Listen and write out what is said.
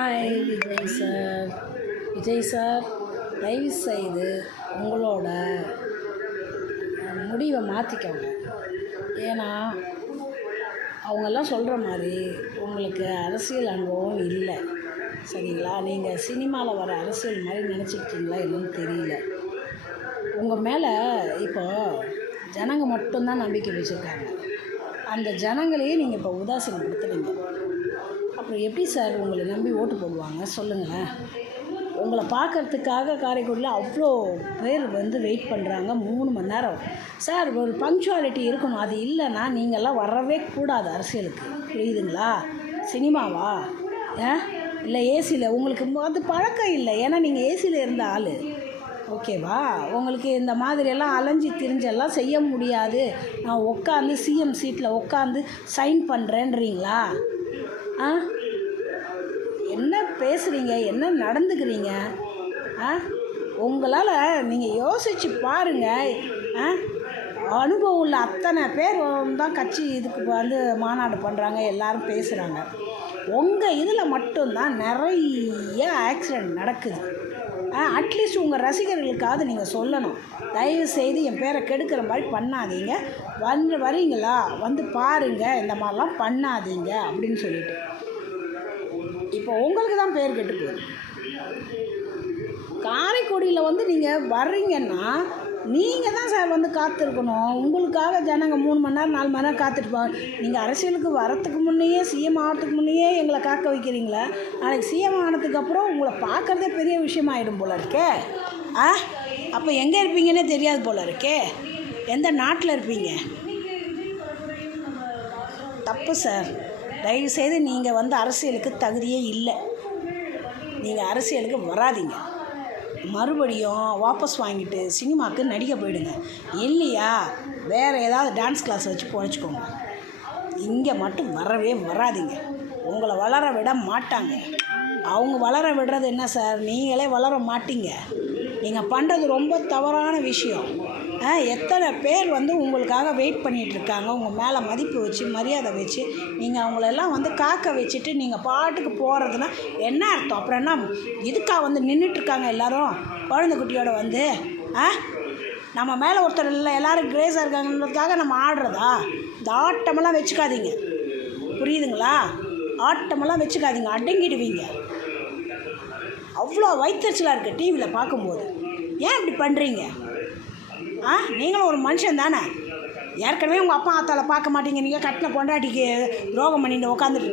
Hi Vijay sir தயவுசெய்து உங்களோட முடிவை மாற்றிக்கோங்க. ஏன்னா அவங்கெல்லாம் சொல்கிற மாதிரி உங்களுக்கு அரசியல் அனுபவம் இல்லை, சரிங்களா? நீங்கள் சினிமாவில் வர அரசியல் மாதிரி நினச்சிக்கிட்டீங்களா என்னன்னு தெரியல. உங்கள் மேலே இப்போ ஜனங்க மட்டும்தான் நம்பிக்கை வச்சுருக்காங்க. அந்த ஜனங்களையே நீங்கள் இப்போ உதாசீனப்படுத்துறீங்க. அப்புறம் எப்படி சார் உங்களை நம்பி ஓட்டு போடுவாங்க சொல்லுங்களேன்? உங்களை பார்க்குறதுக்காக காரைக்குடியில் அவ்வளோ பேர் வெயிட் பண்ணுறாங்க 3 மணி நேரம். சார் ஒரு பங்க்சுவாலிட்டி இருக்கணும். அது இல்லைன்னா நீங்கள்லாம் வரவே கூடாது அரசியலுக்கு, புரியுதுங்களா? சினிமாவா இல்லை ஏசியில் உங்களுக்கு அது பழக்கம் இல்லை. ஏன்னா நீங்கள் ஏசியில் இருந்த ஆள், ஓகேவா? உங்களுக்கு இந்த மாதிரியெல்லாம் அலைஞ்சி திரிஞ்செல்லாம் செய்ய முடியாது. நான் உட்காந்து சிஎம் சீட்டில் உட்காந்து சைன் பண்ணுறேன்றீங்களா? என்ன பேசுகிறீங்க? என்ன நடந்துக்கிறீங்க? உங்களால் நீங்கள் யோசித்து பாருங்கள். அனுபவம் உள்ள அத்தனை பேர் தான் கட்சி இதுக்கு மாநாடு பண்ணுறாங்க, எல்லோரும் பேசுகிறாங்க. உங்கள் இதில் மட்டும்தான் நிறைய ஆக்சிடெண்ட் நடக்குது. அட்லீஸ்ட் உங்கள் ரசிகர்களுக்காவது நீங்கள் சொல்லணும். தயவுசெய்து என் பேரை கெடுக்கிற மாதிரி பண்ணாதீங்க, வரீங்களா வந்து பாருங்கள், இந்த மாதிரிலாம் பண்ணாதீங்க அப்படின்னு சொல்லிட்டு. இப்போ உங்களுக்கு தான் பேர் கெட்டு போகுது. காரைக்குடியில் நீங்கள் வர்றீங்கன்னா நீங்கள் தான் சார் காத்திருக்கணும். உங்களுக்காக ஜனங்க 3 மணி நேரம் 4 மணி நேரம் காத்துட்ருப்பாங்க. நீங்கள் அரசியலுக்கு வரத்துக்கு முன்னையே, சிஎம் ஆகிறதுக்கு முன்னையே எங்களை காக்க வைக்கிறீங்களா? நாளைக்கு சிஎம் ஆனதுக்கப்புறம் உங்களை பார்க்குறதே பெரிய விஷயமாயிடும் போல இருக்கே. அப்போ எங்கே இருப்பீங்கன்னே தெரியாது போல இருக்கே. எந்த நாட்டில் இருப்பீங்க? தப்பு சார். தயவுசெய்து நீங்கள் அரசியலுக்கு தகுதியே இல்லை. நீங்கள் அரசியலுக்கு வராதீங்க. மறுபடியும் வாபஸ் வாங்கிட்டு சினிமாவுக்கு நடிக்க போயிடுங்க. இல்லையா வேறு ஏதாவது டான்ஸ் கிளாஸ் வச்சு பொழைச்சிக்கோங்க. இங்கே மட்டும் வரவே வராதிங்க. உங்களை வளர விட மாட்டாங்க. அவங்க வளர விடுறது என்ன சார்? நீங்களே வளர மாட்டீங்க. நீங்கள் பண்ணுறது ரொம்ப தவறான விஷயம். எத்தனை பேர் உங்களுக்காக வெயிட் பண்ணிகிட்ருக்காங்க. உங்கள் மேலே மதிப்பு வச்சு மரியாதை வச்சு நீங்கள் அவங்களெல்லாம் காக்க வச்சுட்டு நீங்கள் பாட்டுக்கு போகிறதுனா என்ன அர்த்தம்? அப்புறம் என்ன இதுக்காக நின்றுட்டுருக்காங்க எல்லோரும் குழந்தை குட்டியோட நம்ம மேலே ஒருத்தர் இல்லை, எல்லோரும் கிரேஸாக இருக்காங்கன்றதுக்காக நம்ம ஆடுறதா? இந்த ஆட்டமெல்லாம் வச்சுக்காதீங்க, புரியுதுங்களா? ஆட்டமெல்லாம் வச்சுக்காதீங்க, அடங்கிடுவீங்க. அவ்வளோ வயிற்றுச்சலாக இருக்குது டிவியில் பார்க்கும்போது. ஏன் இப்படி பண்ணுறீங்க? நீங்களும் ஒரு மனுஷன் தானே. ஏற்கனவே உங்கள் அப்பா ஆத்தால பார்க்க மாட்டீங்க, நீங்கள் கட்டின பொண்டாட்டிக்கு துரோகம் பண்ணிட்டு உட்காந்துட்ருக்கீங்க.